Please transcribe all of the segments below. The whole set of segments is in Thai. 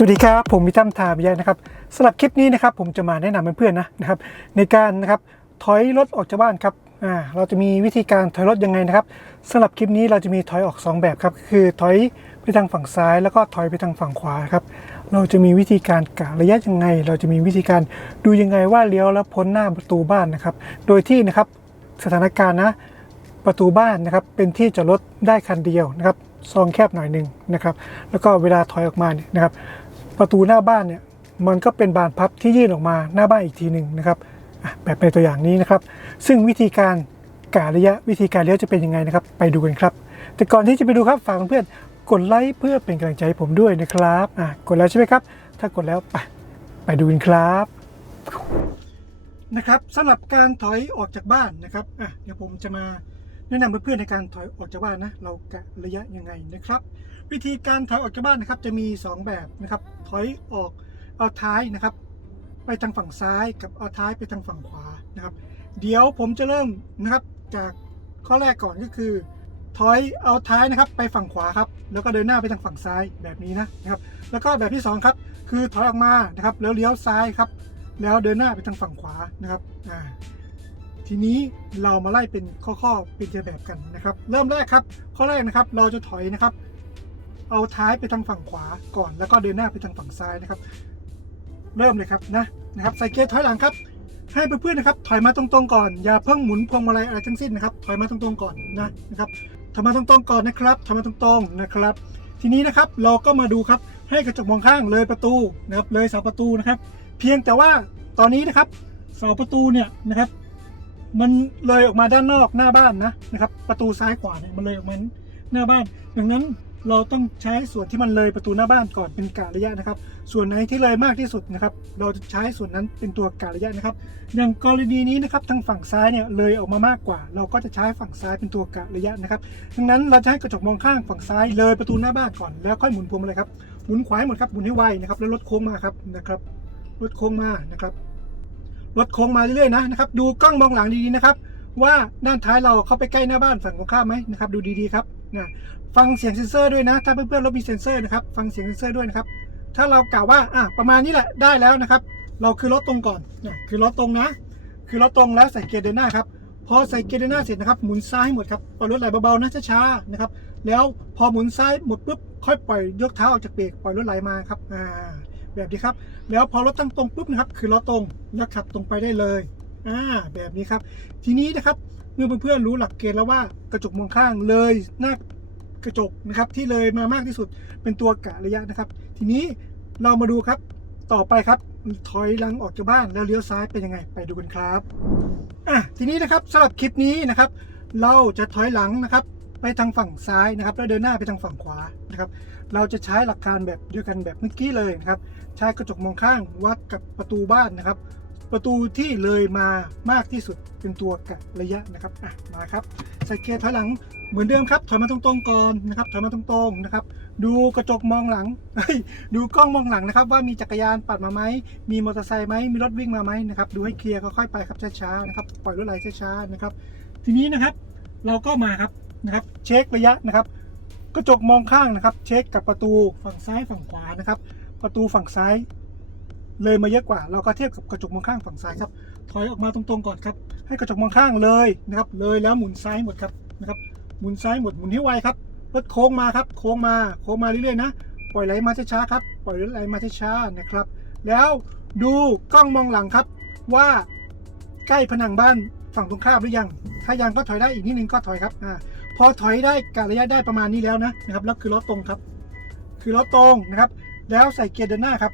สวัสดีครับ ผมมิตั้มทาบยะนะครับสำหรับคลิปนี้นะครับผมจะมาแนะนำเพื่อนๆนะนะครับในการนะครับถอยรถออกจากบ้านครับอ่าเราจะมีวิธีการถอยรถยังไงนะครับสำหรับคลิปนี้เราจะมีถอยออก 2 แบบครับคือถอยไปทางฝั่งซ้าย แล้วก็ถอยไปทางฝั่งขวาครับเราจะมีวิธีการกะระยะยังไง เราจะมีวิธีการดูยังไงว่าเลี้ยวแล้วพ้นหน้าประตูบ้านนะครับ โดยที่นะครับสถานการณ์นะประตูบ้านนะครับเป็นที่จอดรถได้คันเดียวนะครับซองแคบหน่อยหนึ่งนะครับ แล้วก็เวลาถอยออกมาเนี่ยนะครับ ประตูหน้าบ้านเนี่ยมันก็เป็นบานพับที่ยื่นออกมาหน้าบ้านอีกทีหนึ่งนะครับแบบในตัวอย่างนี้นะครับ ซึ่งวิธีการกะระยะวิธีการเลี้ยวจะเป็นยังไงนะครับ ไปดูกันครับ แต่ก่อนที่จะไปดูครับฝากเพื่อนกดไลค์เพื่อเป็นกำลังใจให้ผมด้วยนะครับอะกดแล้วใช่ไหมครับ ถ้ากดแล้วไปไปดูกันครับนะครับสำหรับการถอยออกจากบ้านนะครับอะเดี๋ยวผมจะมาแนะนำเพื่อนๆในการถอยออกจากบ้านนะเรากะระยะยังไงนะครับ วิธีการถอยออกจากบ้านนะครับจะมี 2 แบบนะครับ ถอยออกเอาท้ายนะครับ ไปทางฝั่งซ้ายกับเอาท้ายไปทางฝั่งขวานะครับ เดี๋ยวผมจะเริ่มนะครับจากข้อแรกก่อนก็คือ ถอยเอาท้ายนะครับ ไปฝั่งขวาครับ แล้วก็เดินหน้าไปทางฝั่งซ้ายแบบนี้นะนะครับ แล้วก็แบบที่สองครับ คือถอยออกมานะครับแล้วเลี้ยวซ้ายครับ แล้วเดินหน้าไปทางฝั่งขวานะครับอ่าทีนี้เรามาไล่เป็นข้อๆเป็นทีแบบกันนะครับ เริ่มแรกครับ ข้อแรกนะครับ เราจะถอยนะครับ เอาท้ายไปทางฝั่งขวาก่อนแล้วก็เดินหน้าไปทางฝั่งซ้ายนะครับ เริ่มเลยครับนะนะครับใส่เกียร์ถอยหลังครับ ให้เพื่อนๆนะครับ ถอยมาตรงๆก่อนอย่าเพิ่งหมุนพวงมาลัยอะไรทั้งสิ้นนะครับ ถอยมาตรงๆก่อนนะนะครับถอยมาตรงๆก่อนนะครับถอยมาตรงๆนะครับ ทีนี้นะครับเราก็มาดูครับให้กระจกมองข้างเลยประตูนะครับเลยเสาประตูนะครับ เพียงแต่ว่าตอนนี้นะครับเสาประตูเนี่ยนะครับมันเลยออกมาด้านนอกหน้าบ้านนะนะครับ ประตูซ้ายขวาเนี่ยมันเลยออกมาหน้าบ้าน ดังนั้น เราต้องใช้ส่วนที่มันเลยประตูหน้าบ้านก่อนเป็นกะระยะนะครับ ส่วนไหนที่เลยมากที่สุดนะครับ เราจะใช้ส่วนนั้นเป็นตัวกะระยะนะครับ อย่างกรณีนี้นะครับทางฝั่งซ้ายเนี่ยเลยออกมามากกว่า เราก็จะใช้ฝั่งซ้ายเป็นตัวกะระยะนะครับ ดังนั้นเราจะให้กระจกมองข้างฝั่งซ้ายเลยประตูหน้าบ้านก่อนแล้วค่อยหมุนพวงมาลัยครับ หมุนขวาหมดครับ หมุนให้ไวนะครับ แล้วรถโค้งมาครับนะครับรถโค้งมานะครับรถโค้งมาเรื่อยๆนะนะครับ ดูกล้องมองหลังดีๆนะครับ ว่าด้านท้ายเราเข้าไปใกล้หน้าบ้านฝั่งตรงข้ามไหมนะครับ ดูดีๆครับ นะฟังเสียงเซนเซอร์ด้วยนะ ถ้าเพื่อนๆรถมีเซนเซอร์นะครับ ฟังเสียงเซนเซอร์ด้วยนะครับ ถ้าเรากล่าวว่าอะประมาณนี้แหละได้แล้วนะครับ เราคือรถตรงก่อนนะคือรถตรงนะ คือรถตรงแล้วใส่เกียร์เดินหน้าครับพอใส่เกียร์เดินหน้าเสร็จนะครับหมุนซ้ายให้หมดครับปล่อยรถไหลเบาๆนะช้าๆนะครับ แล้วพอหมุนซ้ายหมดปุ๊บค่อยปล่อยยกเท้าออกจากเบรกปล่อยรถไหลมาครับอ่าแบบนี้ครับ แล้วพอรถตั้งตรงปุ๊บนะครับ คือรถตรงแล้วขับตรงไปได้เลย อ่าแบบนี้ครับ ทีนี้นะครับเมื่อเพื่อนๆรู้หลักเกณฑ์แล้วว่ากระจกมองข้างเลยหน้ากระจกนะครับที่เลยมามากที่สุดเป็นตัวกะระยะนะครับ ทีนี้เรามาดูครับต่อไปครับถอยหลังออกจากบ้านแล้วเลี้ยวซ้ายเป็นยังไงไปดูกันครับอะทีนี้นะครับสำหรับคลิปนี้นะครับ เราจะถอยหลังนะครับไปทางฝั่งซ้ายนะครับ แล้วเดินหน้าไปทางฝั่งขวานะครับเราจะใช้หลักการแบบเดียวกันแบบเมื่อกี้เลยนะครับ ใช้กระจกมองข้างวัดกับประตูบ้านนะครับ ประตูที่เลยมามากที่สุดเป็นตัวกะระยะนะครับอะมาครับใส่เกียร์ถอยหลังเหมือนเดิมครับถอยมาตรงๆก่อนนะครับถอยมาตรงๆนะครับ ดูกระจกมองหลังดูกล้องมองหลังนะครับ ว่ามีจักรยานปัดมาไหมมีมอเตอร์ไซค์ไหมมีรถวิ่งมาไหมนะครับดูให้เคลียร์ค่อยๆไปครับช้าๆนะครับปล่อยรถไหลช้าๆนะครับ ทีนี้นะครับ เราก็มาครับนะครับ เช็คระยะนะครับ กระจกมองข้างนะครับ เช็คกับประตูฝั่งซ้ายฝั่งขวานะครับ ประตูฝั่งซ้าย เลยมาเยอะกว่า เราก็เทียบกับกระจกมองข้างฝั่งซ้ายครับ ถอยออกมาตรงๆก่อนครับ ให้กระจกมองข้างเลยนะครับ เลยแล้วหมุนซ้ายหมดครับนะครับ หมุนซ้ายหมด หมุนให้ไวครับ รถโค้งมาครับ โค้งมา โค้งมาเรื่อยๆนะ ปล่อยไหลมาช้าๆครับ ปล่อยไหลมาช้าๆนะครับ แล้วดูกล้องมองหลังครับ ว่าใกล้ผนังบ้านฝั่งตรงข้ามหรือยัง ถ้ายังก็ถอยได้อีกนิดนึงก็ถอยครับ อ่า พอถอยได้กะระยะได้ประมาณนี้แล้วนะนะครับ แล้วคือรถตรงครับ คือรถตรงนะครับ แล้วใส่เกียร์เดินหน้าครับ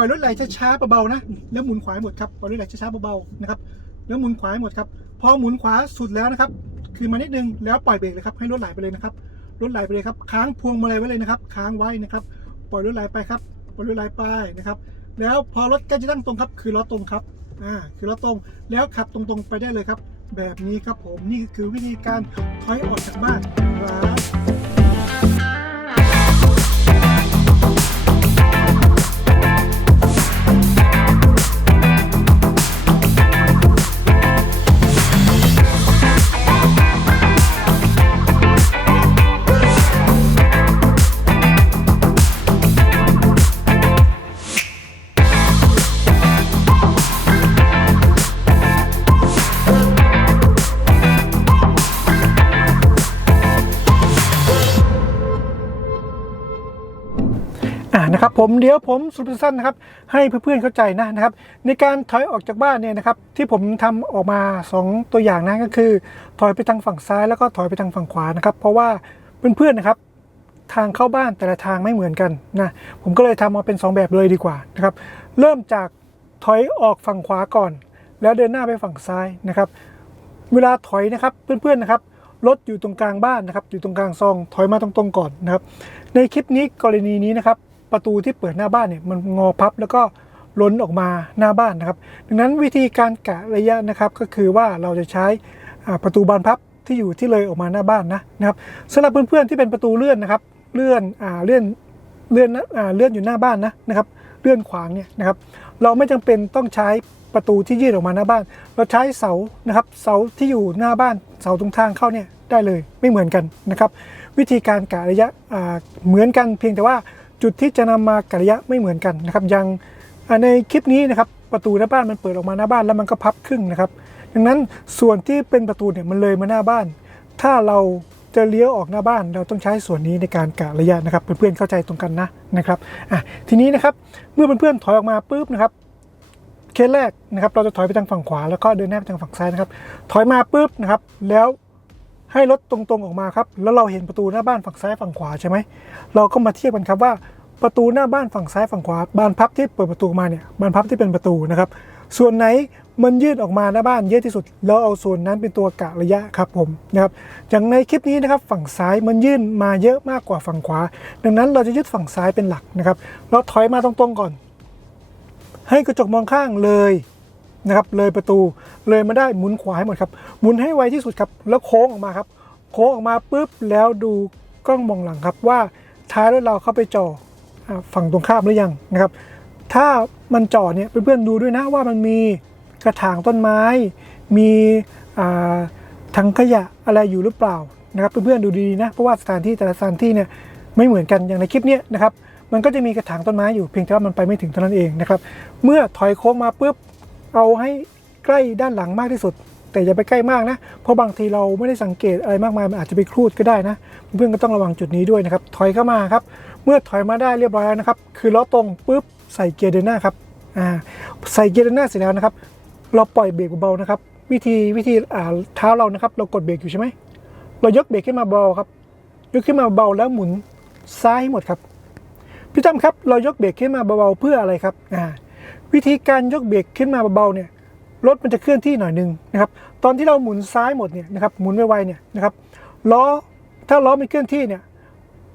ล่อยรถไหลช้าๆเบาๆนะ แล้วหมุนขวาหมดครับปล่อยรถไหลช้าๆเบาๆนะครับแล้วหมุนขวาหมดครับพอหมุนขวาสุดแล้วนะครับคือมานิดนึงแล้วปล่อยเบรกเลยครับให้รถไหลไปเลยนะครับรถไหลไปเลยครับค้างพวงมาลัยไว้เลยนะครับ ค้างไว้นะครับ ปล่อยรถไหลไปครับปล่อยรถไหลไปนะครับ แล้วพอรถใกล้จะตั้งตรงครับ คือรถตรงครับอ่าคือรถตรงแล้วขับตรงๆไปได้เลยครับ แบบนี้ครับผมนี่คือวิธีการถอยออกจากบ้านครับ ผมเดี๋ยวผมสรุปสั้นนะครับ ให้เพื่อนๆเข้าใจนะนะครับ ในการถอยออกจากบ้านเนี่ยนะครับ ที่ผมทำออกมา 2 ตัวอย่างนะก็คือ ถอยไปทางฝั่งซ้ายแล้วก็ถอยไปทางฝั่งขวานะครับ เพราะว่าเพื่อนๆนะครับ ทางเข้าบ้านแต่ละทางไม่เหมือนกันนะผมก็เลยทำมาเป็น 2 แบบเลยดีกว่านะครับ เริ่มจากถอยออกฝั่งขวาก่อน แล้วเดินหน้าไปฝั่งซ้ายนะครับ เวลาถอยนะครับเพื่อนๆนะครับรถอยู่ตรงกลางบ้านนะครับ อยู่ตรงกลางซองถอยมาตรงๆก่อนนะครับ ในคลิปนี้กรณีนี้นะครับ ประตูที่เปิดหน้าบ้านเนี่ยมันงอพับแล้วก็ล้นออกมาหน้าบ้านนะครับ ดังนั้นวิธีการกะระยะนะครับก็คือว่าเราจะใช้ประตูบานพับที่อยู่ที่เลยออกมาหน้าบ้านนะนะครับสำหรับเพื่อนๆที่เป็นประตูเลื่อนนะครับเลื่อนอ่าเลื่อนเลื่อนนะอ่าเลื่อนอยู่หน้าบ้านนะนะครับเลื่อนขวางเนี่ยนะครับ เราไม่จำเป็นต้องใช้ประตูที่ยื่นออกมาหน้าบ้าน เราใช้เสานะครับเสาที่อยู่หน้าบ้านเสาตรงทางเข้าเนี่ยได้เลยไม่เหมือนกันนะครับ วิธีการกะระยะอ่าเหมือนกันเพียงแต่ว่า จุดที่จะนำมากะระยะไม่เหมือนกันนะครับอย่างในคลิปนี้นะครับประตูหน้าบ้านมันเปิดออกมาหน้าบ้านแล้วมันก็พับครึ่งนะครับดังนั้นส่วนที่เป็นประตูเนี่ยมันเลยมาหน้าบ้าน ถ้าเราจะเลี้ยวออกหน้าบ้านเราต้องใช้ส่วนนี้ในการกะระยะนะครับเพื่อนๆเข้าใจตรงกันนะนะครับอะทีนี้นะครับเมื่อเพื่อนๆถอยออกมาปุ๊บนะครับเคสแรกนะครับเราจะถอยไปทางฝั่งขวาแล้วก็เดินหน้าไปทางฝั่งซ้ายนะครับถอยมาปุ๊บนะครับแล้ว ให้รถตรงๆออกมาครับ แล้วเราเห็นประตูหน้าบ้านฝั่งซ้ายฝั่งขวาใช่ไหม เราก็มาเทียบกันครับว่าประตูหน้าบ้านฝั่งซ้ายฝั่งขวา บานพับที่เปิดประตูมาเนี่ย บานพับที่เป็นประตูนะครับ ส่วนไหนมันยืดออกมาหน้าบ้านเยอะที่สุดแล้วเอาส่วนนั้นเป็นตัวกะระยะครับผมนะครับ อย่างในคลิปนี้นะครับฝั่งซ้ายมันยื่นมาเยอะมากกว่าฝั่งขวา ดังนั้นเราจะยึดฝั่งซ้ายเป็นหลักนะครับ เราถอยมาตรงๆก่อน ให้กระจกมองข้างเลย นะครับเลยประตูเลยมาได้หมุนขวาให้หมดครับหมุนให้ไวที่สุดครับแล้วโค้งออกมาครับ โค้งออกมาปุ๊บแล้วดูกล้องมองหลังครับว่าท้ายรถเราเข้าไปจ่อฝั่งตรงข้ามหรือยังนะครับ ถ้ามันจ่อเนี่ยเพื่อนๆดูด้วยนะว่ามันมีกระถางต้นไม้ มีถังขยะอะไรอยู่หรือเปล่านะครับเพื่อนๆดูดีๆนะเพราะว่าสถานที่แต่ละสถานที่เนี่ยไม่เหมือนกันอย่างในคลิปเนี้ยนะครับมันก็จะมีกระถางต้นไม้อยู่เพียงแต่ว่ามันไปไม่ถึงเท่านั้นเองนะครับ เมื่อถอยโค้งมาปุ๊บ เอาให้ใกล้ด้านหลังมากที่สุด แต่อย่าไปใกล้มากนะ เพราะบางทีเราไม่ได้สังเกตอะไรมากมายมันอาจจะไปครูดก็ได้นะ เพื่อนก็ต้องระวังจุดนี้ด้วยนะครับ ถอยเข้ามาครับ เมื่อถอยมาได้เรียบร้อยแล้วนะครับ คือล้อตรงปุ๊บใส่เกียร์เดินหน้าครับอ่าใส่เกียร์เดินหน้าเสร็จแล้วนะครับ เราปล่อยเบรกเบาๆนะครับ วิธีวิธีอ่าเท้าเรานะครับ เรากดเบรกอยู่ใช่ไหมเรายกเบรกขึ้นมาเบาครับ ยกขึ้นมาเบาแล้วหมุนซ้ายให้หมดครับ พี่ตั้มครับ เรายกเบรกขึ้นมาเบาๆเพื่ออะไรครับอ่า วิธีการยกเบรกขึ้นมาเบาๆเนี่ยรถมันจะเคลื่อนที่หน่อยนึงนะครับตอนที่เราหมุนซ้ายหมดเนี่ยนะครับหมุนไวๆเนี่ยนะครับล้อถ้าล้อมันเคลื่อนที่เนี่ย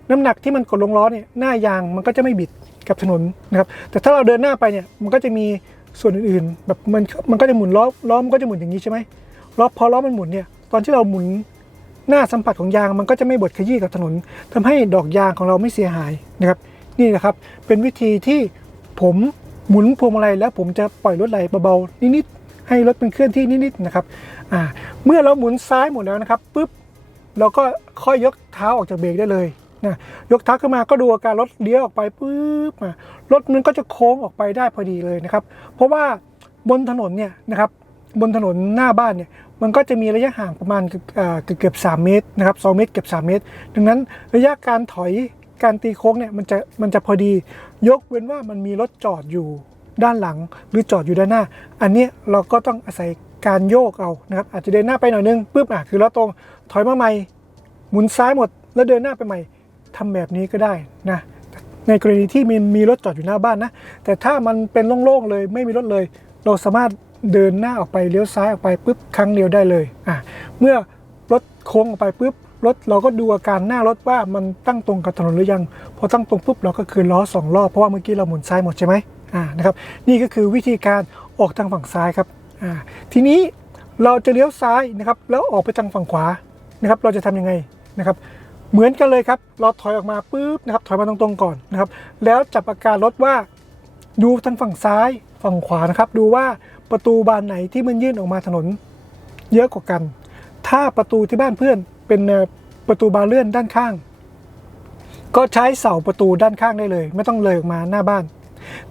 น้ำหนักที่มันกดลงล้อเนี่ยหน้ายางมันก็จะไม่บิดกับถนนนะครับแต่ถ้าเราเดินหน้าไปเนี่ยมันก็จะมีส่วนอื่นๆ แบบมันมันก็จะหมุนล้อล้อมันก็จะหมุนอย่างนี้ใช่ไหมล้อพอล้อมันหมุนเนี่ยตอนที่เราหมุนหน้าสัมผัสของยางมันก็จะไม่บดขยี้กับถนนทำให้ดอกยางของเราไม่เสียหายนะครับ นี่นะครับเป็นวิธีที่ผม หมุนพวงมาลัยแล้วผมจะปล่อยรถไหลเบาๆนิดๆให้รถมันเคลื่อนที่นิดๆนะครับอ่าเมื่อเราหมุนซ้ายหมดแล้วนะครับปุ๊บเราก็ค่อยยกเท้าออกจากเบรกได้เลยนะยกเท้าขึ้นมาก็ดูอาการรถเลี้ยวออกไปปุ๊บอ่ารถมันก็จะโค้งออกไปได้พอดีเลยนะครับ เพราะว่าบนถนนเนี่ยนะครับบนถนนหน้าบ้านเนี่ยมันก็จะมีระยะห่างประมาณเกือบเกือบเกือบสามเมตรนะครับสองเมตรเกือบสามเมตร ดังนั้นระยะการถอยการตีโค้งเนี่ยมันจะมันจะพอดี ยกเว้นว่ามันมีรถจอดอยู่ด้านหลังหรือจอดอยู่ด้านหน้า อันนี้เราก็ต้องอาศัยการโยกเอานะครับอาจจะเดินหน้าไปหน่อยนึงปุ๊บอะคือเราตรงถอยมาใหม่หมุนซ้ายหมด แล้วเดินหน้าไปใหม่ทำแบบนี้ก็ได้นะในกรณีที่มีมีรถจอดอยู่หน้าบ้านนะ แต่ถ้ามันเป็นโล่งๆเลยไม่มีรถเลย เราสามารถเดินหน้าออกไปเลี้ยวซ้ายออกไปปุ๊บครั้งเดียวได้เลยอะเมื่อรถโค้งออกไปปุ๊บ รถเราก็ดูอาการหน้ารถว่ามันตั้งตรงกับถนนหรือยัง พอตั้งตรงปุ๊บเราก็คืนล้อสองรอบเพราะว่าเมื่อกี้เราหมุนซ้ายหมดใช่ไหมอ่านะครับนี่ก็คือวิธีการออกทางฝั่งซ้ายครับอ่าทีนี้เราจะเลี้ยวซ้ายนะครับแล้วออกไปทางฝั่งขวานะครับ เราจะทำยังไงนะครับเหมือนกันเลยครับ เราถอยออกมาปุ๊บนะครับถอยมาตรงๆก่อนนะครับ แล้วจับอาการรถว่าดูทางฝั่งซ้ายฝั่งขวานะครับ ดูว่าประตูบานไหนที่มันยื่นออกมาถนน เยอะกว่ากัน ถ้าประตูที่บ้านเพื่อน เป็นประตูบานเลื่อนด้านข้าง ก็ใช้เสาประตูด้านข้างได้เลย ไม่ต้องเลยออกมาหน้าบ้าน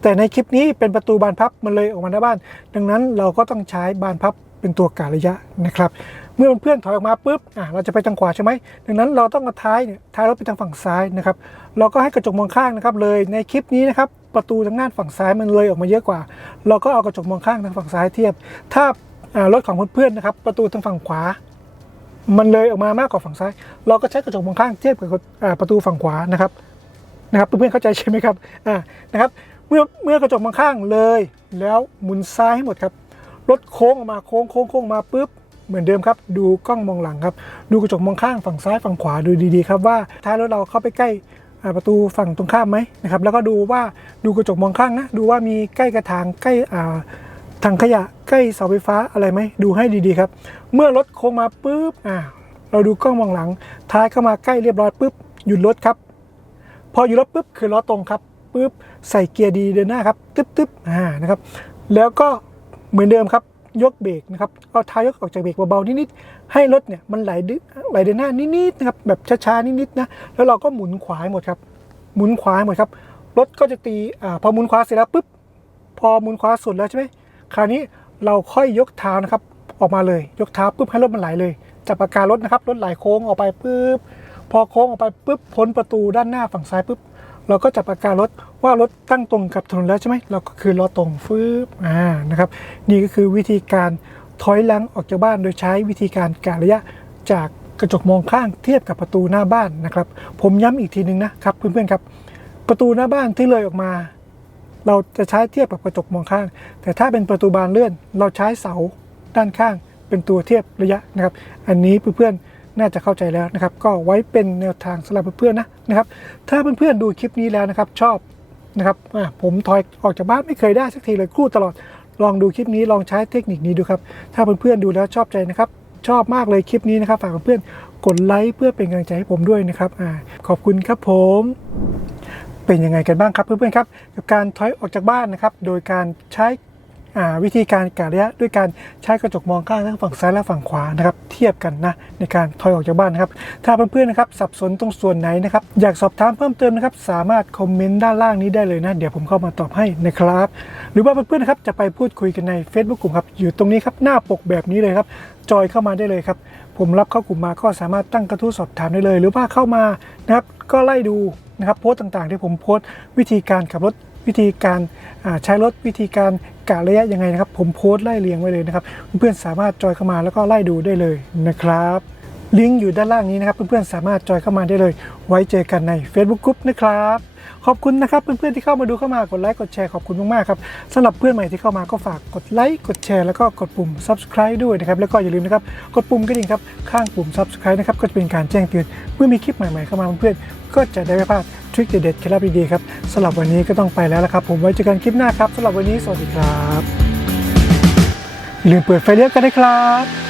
แต่ในคลิปนี้เป็นประตูบานพับมันเลยออกมาหน้าบ้าน ดังนั้นเราก็ต้องใช้บานพับเป็นตัวกะระยะนะครับ เมื่อเพื่อนถอยออกมาปุ๊บอะเราจะไปทางขวาใช่ไหมดังนั้นเราต้องเอาท้ายเนี่ยท้ายรถไปทางฝั่งซ้ายนะครับ เราก็ให้กระจกมองข้างนะครับเลยในคลิปนี้นะครับประตูทางด้านฝั่งซ้ายมันเลยออกมาเยอะกว่า เราก็เอากระจกมองข้างทางฝั่งซ้ายเทียบ ถ้าอ่ารถของเพื่อนๆนะครับ ประตูทางฝั่งขวา มันเลยออกมามากกว่าฝั่งซ้าย เราก็ใช้กระจกมองข้างเทียบกับประตูฝั่งขวานะครับนะครับเพื่อนๆเข้าใจใช่ไหมครับอ่านะครับ เมื่อเมื่อกระจกมองข้างเลย แล้วหมุนซ้ายให้หมดครับรถโค้งออกมาโค้งโค้งโค้งมาปุ๊บเหมือนเดิมครับ ดูกล้องมองหลังครับ ดูกระจกมองข้างฝั่งซ้ายฝั่งขวาดูดีๆครับว่าท้ายรถเราเข้าไปใกล้ประตูฝั่งตรงข้ามไหมนะครับแล้วก็ดูว่าดูกระจกมองข้างนะดูว่ามีใกล้กระถางใกล้อ่า ถังขยะใกล้เสาไฟฟ้าอะไรไหมดูให้ดีๆครับ เมื่อรถโค้งมาปุ๊บอ่าเราดูกล้องมองหลัง ท้ายเข้ามาใกล้เรียบร้อยปุ๊บหยุดรถครับ พอหยุดรถปุ๊บคือล้อตรงครับปุ๊บใส่เกียร์ดีเดินหน้าครับตึ๊บตึ๊บอ่านะครับ แล้วก็เหมือนเดิมครับยกเบรกนะครับเอาท้ายยกออกจากเบรกเบาๆนิดๆให้รถเนี่ยมันไหลดิไหลเดินหน้านิดๆนะครับแบบช้าๆนิดๆนะแล้วเราก็หมุนขวาให้หมดครับ หมุนขวาให้หมดครับรถก็จะตีอ่าพอหมุนขวาเสร็จแล้วปุ๊บพอหมุนขวาสุดแล้วใช่ไหม คราวนี้เราค่อยยกเท้านะครับออกมาเลย ยกเท้าปุ๊บให้รถมันไหลเลย จับปากการรถนะครับรถไหลโค้งออกไปปุ๊บพอโค้งออกไปปุ๊บพ้นประตูด้านหน้าฝั่งซ้ายปุ๊บเราก็จับปากการรถว่ารถตั้งตรงกับถนนแล้วใช่ไหมเราก็คือล้อตรงฟืบอ่านะครับ นี่ก็คือวิธีการถอยหลังออกจากบ้านโดยใช้วิธีการกะระยะจากกระจกมองข้างเทียบกับประตูหน้าบ้านนะครับ ผมย้ำอีกทีหนึ่งนะครับเพื่อนๆครับ ประตูหน้าบ้านที่เลยออกมา เราจะใช้เทียบกับกระจกมองข้าง แต่ถ้าเป็นประตูบานเลื่อน เราใช้เสาด้านข้าง เป็นตัวเทียบระยะนะครับ อันนี้เพื่อนๆน่าจะเข้าใจแล้วนะครับ ก็ไว้เป็นแนวทางสำหรับเพื่อนๆนะนะครับ ถ้าเพื่อนๆดูคลิปนี้แล้วนะครับ ชอบนะครับผมถอยออกจากบ้านไม่เคยได้สักทีเลยคู่ตลอดลองดูคลิปนี้ลองใช้เทคนิคนี้ดูครับ ถ้าเพื่อนๆดูแล้วชอบใจนะครับ ชอบมากเลยคลิปนี้นะครับ ฝากเพื่อนๆกดไลค์เพื่อเป็นกำลังใจให้ผมด้วยนะครับอขอบคุณครับผม เป็นยังไงกันบ้างครับเพื่อนๆครับกับการถอยออกจากบ้านนะครับ โดยการใช้วิธีการกะระยะด้วยการใช้กระจกมองข้างทั้งฝั่งซ้ายและฝั่งขวานะครับเทียบกันนะในการถอยออกจากบ้านนะครับถ้าเพื่อนๆนะครับสับสนตรงส่วนไหนนะครับอยากสอบถามเพิ่มเติมนะครับสามารถคอมเมนต์ด้านล่างนี้ได้เลยนะ เดี๋ยวผมเข้ามาตอบให้นะครับ หรือว่าเพื่อนๆนะครับจะไปพูดคุยกันใน Facebook กลุ่มครับอยู่ตรงนี้ครับหน้าปกแบบนี้เลยครับจอยเข้ามาได้เลยครับผมรับเข้ากลุ่มมาก็สามารถตั้งกระทู้สอบถามได้เลย หรือว่าเข้ามานะครับก็ไล่ดู นะครับโพสต์ต่างๆ ที่ผมโพสต์วิธีการขับรถวิธีการใช้รถวิธีการกะระยะยังไงนะครับ ผมโพสต์ไล่เรียงไว้เลยนะครับ เพื่อนๆสามารถจอยเข้ามาแล้วก็ไล่ดูได้เลยนะครับ ลิงก์อยู่ด้านล่างนี้นะครับ เพื่อนๆสามารถจอยเข้ามาได้เลย ไว้เจอกันใน Facebook Group นะครับ ขอบคุณนะครับเพื่อนๆที่เข้ามาดูเข้ามากดไลค์กดแชร์ขอบคุณมากๆครับสำหรับเพื่อนใหม่ที่เข้ามาก็ฝากกดไลค์กดแชร์แล้วก็กดปุ่ม subscribe ด้วยนะครับแล้วก็อย่าลืมนะครับกดปุ่มกระดิ่งครับข้างปุ่ม subscribe นะครับก็จะเป็นการแจ้งเตือนเมื่อมีคลิปใหม่ๆเข้ามาเพื่อนๆก็จะได้ไม่พลาดทริคเด็ดๆเคล็ดลับดีๆครับสำหรับวันนี้ก็ต้องไปแล้วละครับ ผมไว้เจอกันคลิปหน้าครับสำหรับวันนี้สวัสดีครับอย่าลืมเปิดไฟเลี้ยวกันนะครับ